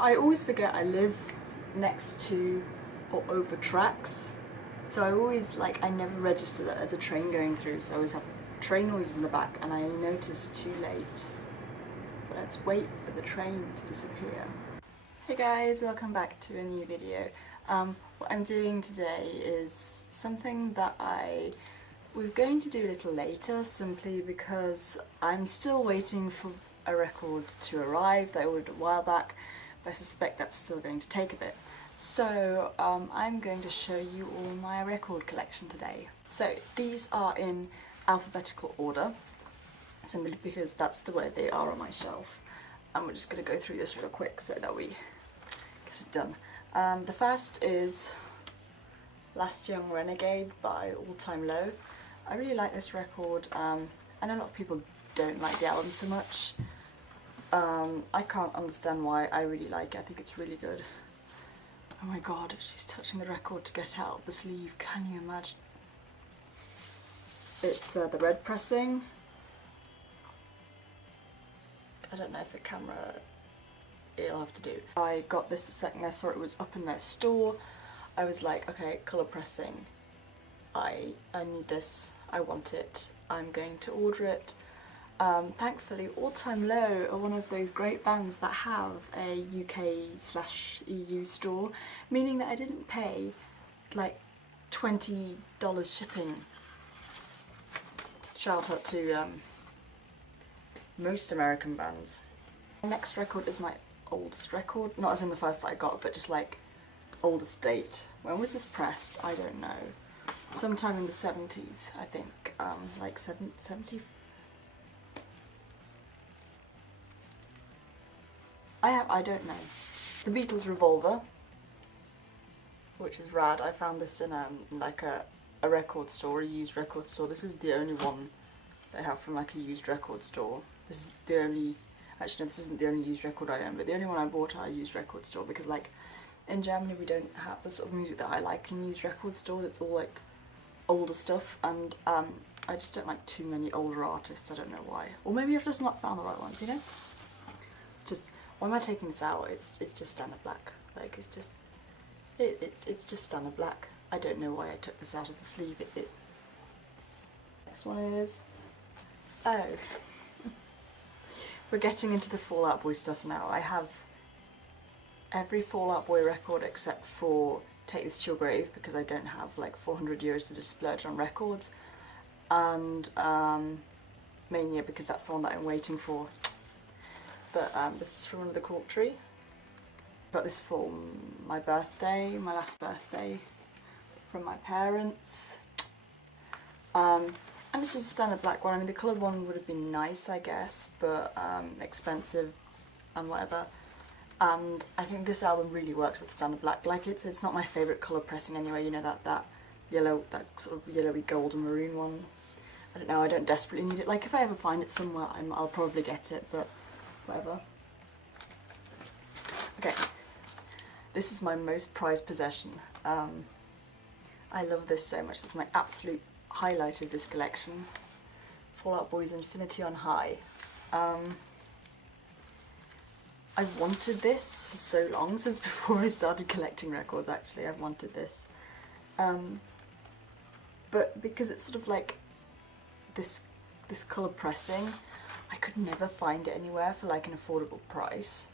I always forget I live next to or over tracks, so I always I never register that there's a train going through, so I always have train noises in the back and I only notice too late. But let's wait for the train to disappear. Hey guys, welcome back to a new video. What I'm doing today is something that I was going to do a little later, simply because I'm still waiting for a record to arrive that I ordered a while back, but I suspect that's still going to take a bit. So I'm going to show you all my record collection today. So these are in alphabetical order, simply because that's the way they are on my shelf. And we're just going to go through this real quick so that we get it done. The first is Last Young Renegade by All Time Low. I really like this record. I know a lot of people don't like the album so much. I can't understand why. I really like it. I think it's really good. Oh my god, she's touching the record to get out of the sleeve. Can you imagine? It's the red pressing. I don't know if the camera, it'll have to do. I got this the second I saw it was up in their store. I was like, okay, colour pressing. I need this. I want it. I'm going to order it. Thankfully, All Time Low are one of those great bands that have a UK/EU store, meaning that I didn't pay like $20 shipping. Shout out to most American bands. My next record is my oldest record, not as in the first that I got, but just like oldest date. When was this pressed? I don't know. Sometime in the 70s, I think. Like 70. I don't know. The Beatles Revolver, which is rad. I found this in like a record store, a used record store. This is the only one they have from like a used record store. This is the only, actually no, this isn't the only used record I own, but the only one I bought at a used record store, because like in Germany we don't have the sort of music that I like in used record stores. It's all like older stuff, and I just don't like too many older artists. I don't know why. Or maybe I've just not found the right ones, you know? It's just, why am I taking this out? It's just Standard Black. Like it's just it's just Standard Black. I don't know why I took this out of the sleeve. Next one is, oh, we're getting into the Fall Out Boy stuff now. I have every Fall Out Boy record except for Take This to Your Grave, because I don't have like 400 euros to just splurge on records, and Mania, because that's the one that I'm waiting for. But this is from Under the Cork Tree. Got this for my birthday, my last birthday, from my parents. And it's just a Standard Black one. I mean, the coloured one would have been nice, I guess, but expensive and whatever. And I think this album really works with Standard Black. Like it's not my favourite colour pressing anyway. You know, that yellow, that sort of yellowy gold and maroon one. I don't know. I don't desperately need it. Like if I ever find it somewhere, I'll probably get it. But whatever. Okay, this is my most prized possession. I love this so much. It's my absolute highlight of this collection. Fall Out Boy's Infinity on High. I've wanted this for so long, since before I started collecting records actually. I've wanted this. But because it's sort of like this colour pressing, I could never find it anywhere for like an affordable price.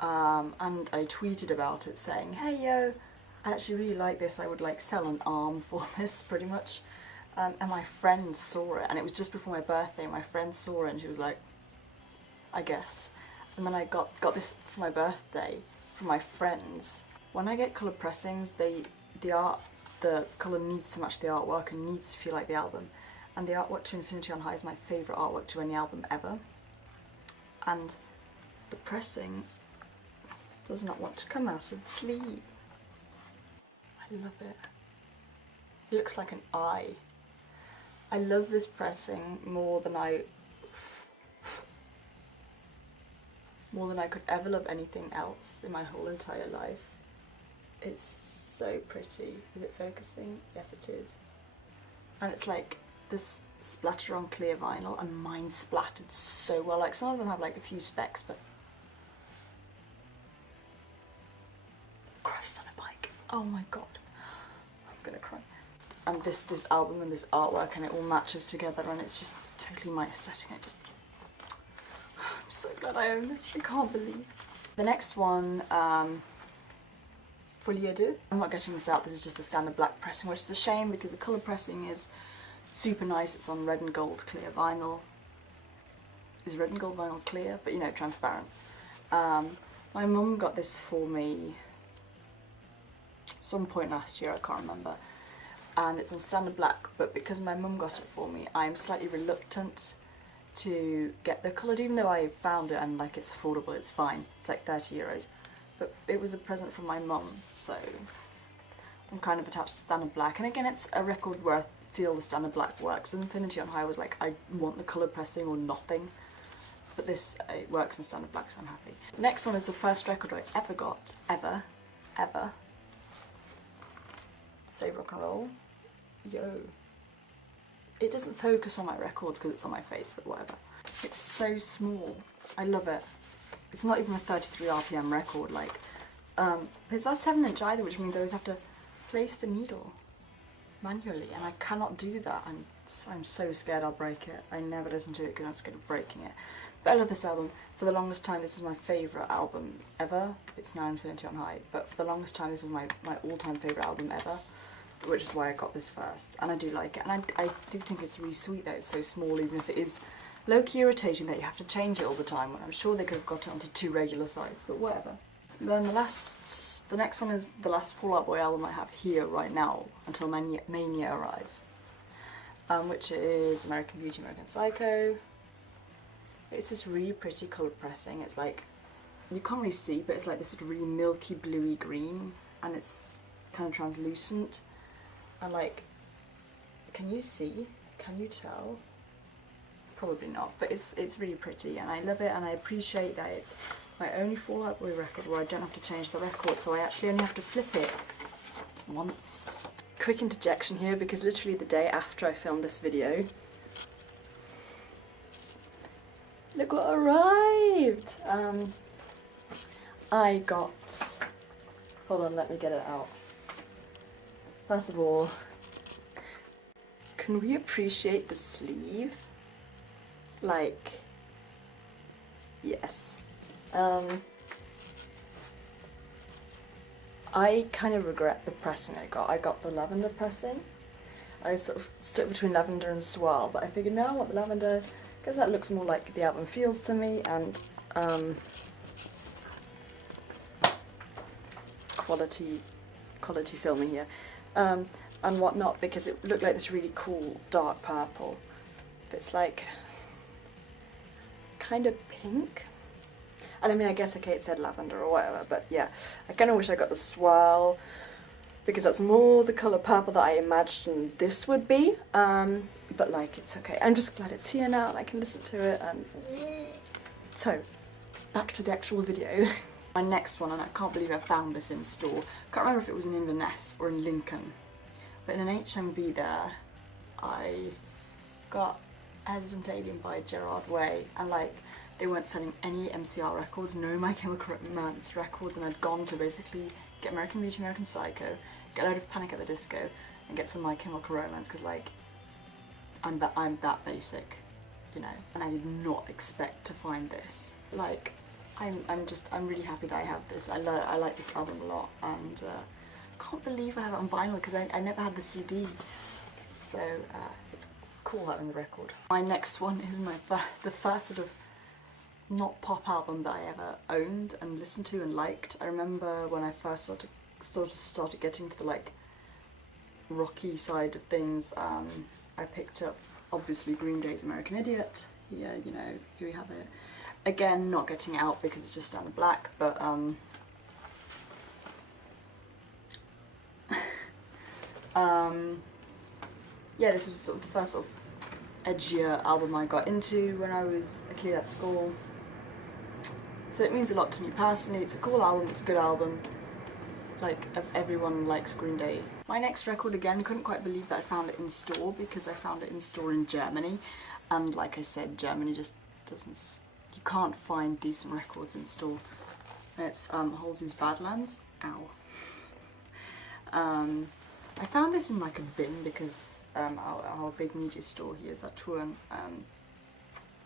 And I tweeted about it saying, hey yo, I actually really like this, I would like sell an arm for this, pretty much. And my friend saw it, and it was just before my birthday. My friend saw it and she was like, I guess. And then I got this for my birthday from my friends. When I get colour pressings, the colour needs to match the artwork and needs to feel like the album. And the artwork to Infinity on High is my favourite artwork to any album ever. And the pressing does not want to come out of the sleeve. I love it. It looks like an eye. I love this pressing more than I could ever love anything else in my whole entire life. It's so pretty. Is it focusing? Yes, it is. And it's like this splatter on clear vinyl, and mine splattered so well. Like some of them have like a few specks, but Oh my god, I'm gonna cry. And this album and this artwork, and it all matches together, and it's just totally my aesthetic. I'm so glad I own this. I can't believe. The next one, Folie à Deux. I'm not getting this out. This is just the standard black pressing, which is a shame because the colour pressing is super nice. It's on red and gold clear vinyl. Is red and gold vinyl clear? But you know, transparent. My mum got this for me some point last year, I can't remember. And it's in standard black, but because my mum got it for me, I'm slightly reluctant to get the coloured, even though I found it and like it's affordable, it's fine. It's like 30 euros. But it was a present from my mum, so I'm kind of attached to standard black. And again, it's a record where I feel the standard black works. Infinity on High was like, I want the colour pressing or nothing. But this, it works in standard black, so I'm happy. The next one is the first record I ever got, ever. Save Rock and Roll. Yo. It doesn't focus on my records because it's on my face, but whatever. It's so small. I love it. It's not even a 33 RPM record, like, it's not 7" either, which means I always have to place the needle manually, and I cannot do that. I'm so scared I'll break it. I never listen to it because I'm scared of breaking it. But I love this album. For the longest time, this is my favourite album ever. It's now Infinity on High, but for the longest time, this was my all-time favourite album ever, which is why I got this first, and I do like it. And I do think it's really sweet that it's so small, even if it is low-key irritating that you have to change it all the time, when I'm sure they could have got it onto 2 regular sides, but whatever. Then the next one is the last Fall Out Boy album I have here right now, until Mania arrives, which is American Beauty, American Psycho. It's this really pretty colour pressing. It's like, you can't really see, but it's like this really milky bluey green, and it's kind of translucent, and like, can you see? Can you tell? Probably not, but it's really pretty, and I love it, and I appreciate that it's my only Fall Out Boy record where I don't have to change the record, so I actually only have to flip it once. Quick interjection here, because literally the day after I filmed this video, look what arrived! I got, hold on, let me get it out. First of all, can we appreciate the sleeve? Like, yes. I kind of regret the pressing I got. I got the lavender pressing. I sort of stuck between lavender and swirl, but I figured no, I want the lavender because that looks more like the album feels to me, and quality filming here, and whatnot, because it looked like this really cool dark purple. But it's like kind of pink. And I mean, I guess, okay, it said lavender or whatever, but yeah, I kind of wish I got the swirl, because that's more the colour purple that I imagined this would be, but like, it's okay. I'm just glad it's here now and I can listen to it, and so, back to the actual video. My next one, and I can't believe I found this in store, can't remember if it was in Inverness or in Lincoln, but in an HMV there, I got Hesitant Alien by Gerard Way, and like, they weren't selling any MCR records, no My Chemical Romance records, and I'd gone to basically get American Beauty, American Psycho, get a load of Panic at the Disco, and get some My Chemical Romance, because like, I'm that basic, you know, and I did not expect to find this. Like, I'm really happy that I have this. I like this album a lot, and can't believe I have it on vinyl, because I never had the CD, so it's cool having the record. My next one is the first sort of not pop album that I ever owned and listened to and liked. I remember when I first started getting to the like rocky side of things, I picked up obviously Green Day's American Idiot. Here, you know, here we have it. Again, not getting it out because it's just standard black, but yeah, this was sort of the first sort of edgier album I got into when I was a kid at school. So it means a lot to me personally. It's a cool album, it's a good album. Like, everyone likes Green Day. My next record, again, couldn't quite believe that I found it in store, because I found it in store in Germany. And like I said, Germany just doesn't, you can't find decent records in store. And it's Hozier's Badlands. Ow. I found this in like a bin because our big media store here is at Tuan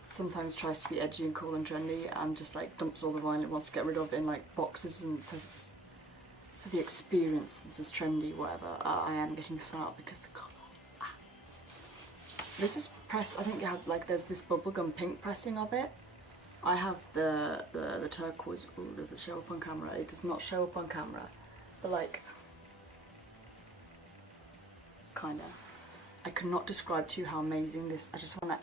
sometimes tries to be edgy and cool and trendy and just like dumps all the vinyl it wants to get rid of in like boxes and says it's for the experience, this is trendy, whatever. I am getting this one out because the colour. This is pressed, I think it has like, there's this bubblegum pink pressing of it. I have the turquoise. Ooh, does it show up on camera? It does not show up on camera, but like, kinda. I cannot describe to you how amazing this, I just wanna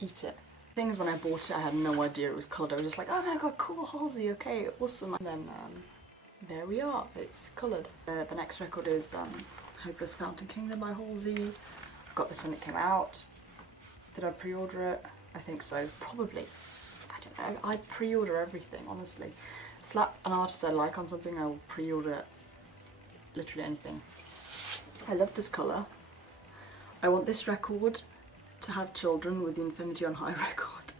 eat it. The thing is, when I bought it I had no idea it was coloured. I was just like, oh my god, cool, Hozier, okay, awesome. And then there we are, it's coloured. The next record is Hopeless Fountain Kingdom by Hozier. I got this when it came out. Did I pre-order it? I think so, probably. I don't know, I pre-order everything, honestly. Slap an artist I like on something, I will pre-order literally anything. I love this colour. I want this record to have children with the Infinity on High record.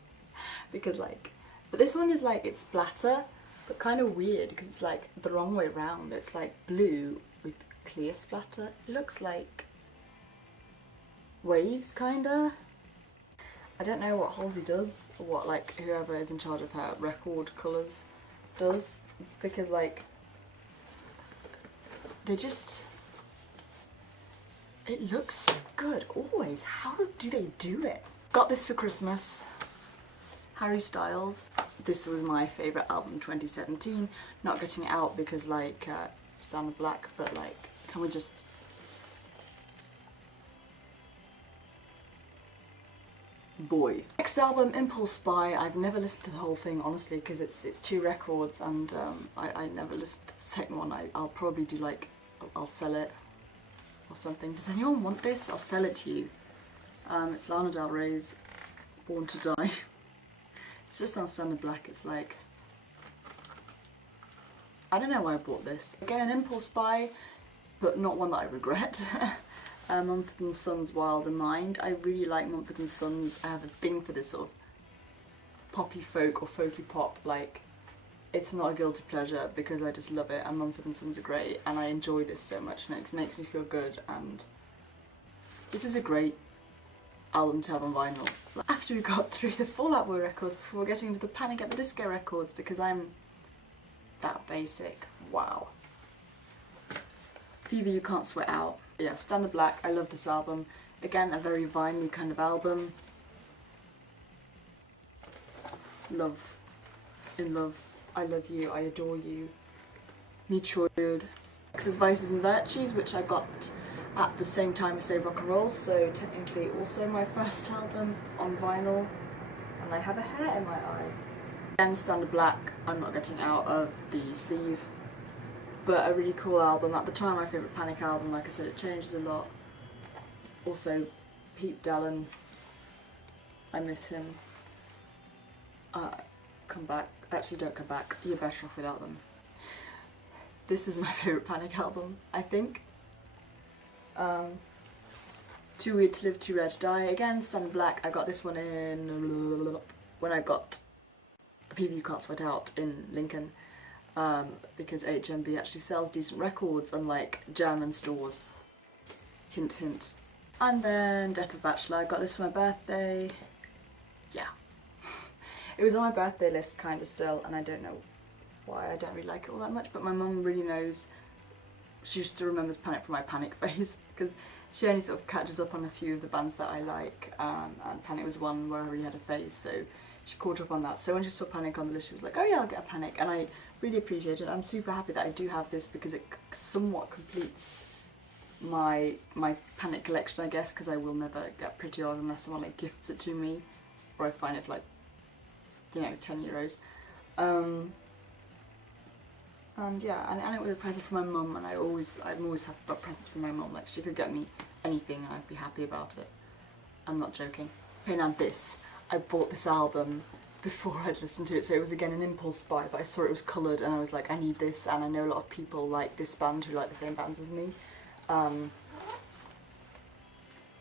Because like, but this one is like, it's splatter, but kind of weird because it's like the wrong way round. It's like blue with clear splatter. It looks like waves, kinda. I don't know what Halsey does, or what like whoever is in charge of her record colours does, because like, they just, it looks so good, always. How do they do it? Got this for Christmas. Harry Styles. This was my favourite album 2017. Not getting it out because like Stand of Black, but like, can we just... Boy. Next album, Impulse Buy. I've never listened to the whole thing, honestly, because it's 2 records and I never listened to the second one. I'll probably do like, I'll sell it or something. Does anyone want this? I'll sell it to you. It's Lana Del Rey's Born to Die. It's just on Stand of Black. It's like, I don't know why I bought this. Again, an impulse buy, but not one that I regret. Mumford & Sons Wild and Mind. I really like Mumford & Sons. I have a thing for this sort of poppy folk or folky pop. Like, it's not a guilty pleasure because I just love it, and Mumford & Sons are great and I enjoy this so much and it makes me feel good, and this is a great album to have on vinyl. After we got through the Fall Out Boy records, before getting into the Panic at the Disco records, because I'm that basic. Wow. Fever You Can't Sweat Out. Yeah, Stand of Black. I love this album. Again, a very viney kind of album. Love. In love. I love you. I adore you. Me child. X's Vices and Virtues, which I got at the same time as Save Rock and Roll, so technically also my first album on vinyl. And I have a hair in my eye. Again, Stand of Black. I'm not getting out of the sleeve. But a really cool album. At the time, my favourite Panic album. Like I said, it changes a lot. Also, Pete Dallon. I miss him. Come back. Actually, don't come back. You're better off without them. This is my favourite Panic album, I think. Too Weird to Live, Too Rare to Die. Again, Stand Black. I got this one in when I got Fever You Can't Sweat Out in Lincoln, because HMV actually sells decent records, unlike German stores. Hint, hint. And then Death of a Bachelor. I got this for my birthday. Yeah. It was on my birthday list kind of still, and I don't know why. I don't really like it all that much, but my mum really knows. She still remembers Panic from my Panic phase, because she only sort of catches up on a few of the bands that I like, and Panic was one where I really had a phase, so she caught up on that. So when she saw Panic on the list, she was like, oh yeah, I'll get a Panic, and I really appreciate it. I'm super happy that I do have this because it somewhat completes my Panic collection, I guess, because I will never get Pretty Odd unless someone like gifts it to me, or I find it for like, you know, 10 euros. And yeah, and it was a present from my mum, and I'm always happy about presents from my mum. Like, she could get me anything and I'd be happy about it. I'm not joking. Okay, now this. I bought this album before I'd listened to it, so it was again an impulse buy, but I saw it was coloured and I was like, I need this, and I know a lot of people like this band who like the same bands as me.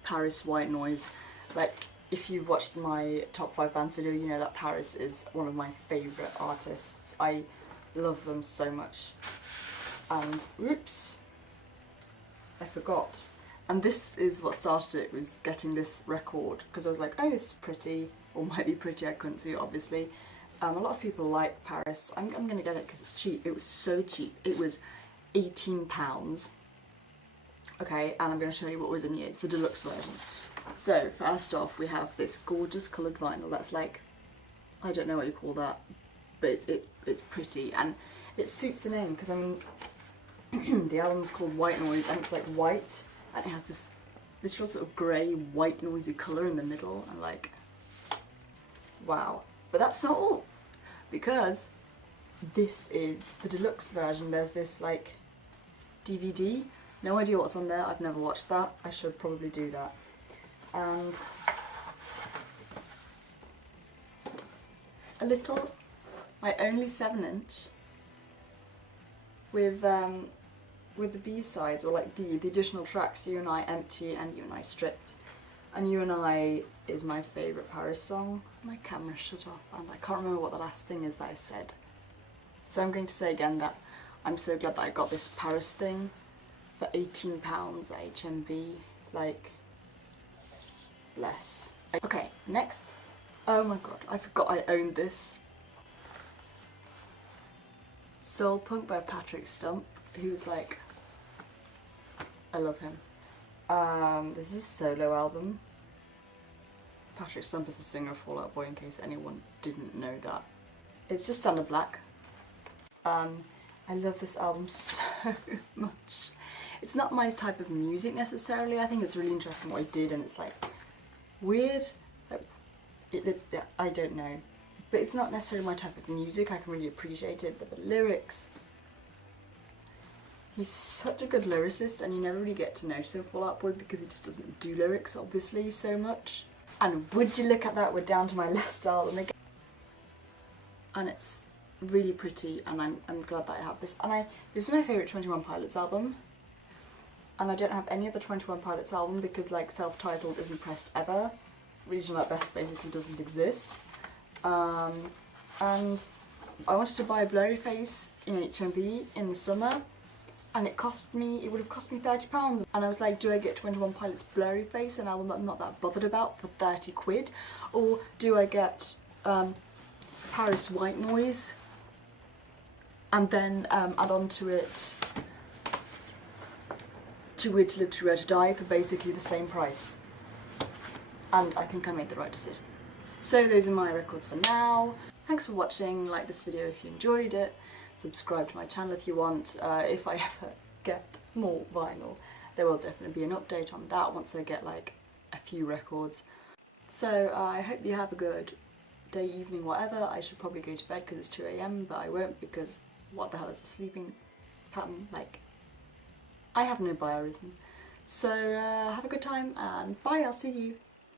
Paris White Noise. Like, if you've watched my top 5 bands video, you know that Paris is one of my favourite artists. I love them so much. And oops, I forgot. And this is what started it, was getting this record, because I was like, oh, this is pretty, or might be pretty, I couldn't see it obviously. A lot of people like Paris. I'm gonna get it because it's cheap. It was so cheap. It was £18. Okay, and I'm gonna show you what was in here. It's the deluxe version. So first off, we have this gorgeous coloured vinyl that's like, I don't know what you call that, but it's pretty, and it suits the name, because I mean the album's called White Noise, and it's like white, and it has this literal sort of grey white noisy colour in the middle, and like, wow. But that's not all, because this is the deluxe version. There's this like DVD, no idea what's on there, I've never watched that, I should probably do that. And a little, my only 7-inch with the B-sides, or like the additional tracks, You and I Empty and You and I Stripped. And You and I is my favourite Paris song. My camera shut off and I can't remember what the last thing is that I said. So I'm going to say again that I'm so glad that I got this Paris thing for £18 at HMV, like, bless. Okay, next. Oh my god, I forgot I owned this. Soul Punk by Patrick Stump, who's like, I love him. This is his solo album. Patrick Stump is the singer of Fall Out Boy, in case anyone didn't know that. It's just standard black. I love this album so much. It's not my type of music necessarily. I think it's really interesting what he did, and it's like weird. I don't know. But it's not necessarily my type of music. I can really appreciate it, but the lyrics, he's such a good lyricist, and you never really get to know Fall Out Boy because he just doesn't do lyrics, obviously, so much. And would you look at that, we're down to my last album again. And it's really pretty, and I'm glad that I have this. And this is my favourite 21 Pilots album. And I don't have any other 21 Pilots album because like Self-Titled isn't pressed ever. Regional at Best basically doesn't exist. And I wanted to buy a Blurry Face in HMV in the summer, and it would have cost me £30. And I was like, do I get 21 Pilots Blurry Face, an album that I'm not that bothered about, for 30 quid? Or do I get Paris White Noise and then add on to it Too Weird to Live, Too Rare to Die for basically the same price? And I think I made the right decision. So those are my records for now. Thanks for watching. Like this video if you enjoyed it. Subscribe to my channel if you want. If I ever get more vinyl, there will definitely be an update on that once I get like a few records. So I hope you have a good day, evening, whatever. I should probably go to bed because it's 2 AM, but I won't, because what the hell is a sleeping pattern? Like, I have no biorhythm. So have a good time, and bye, I'll see you.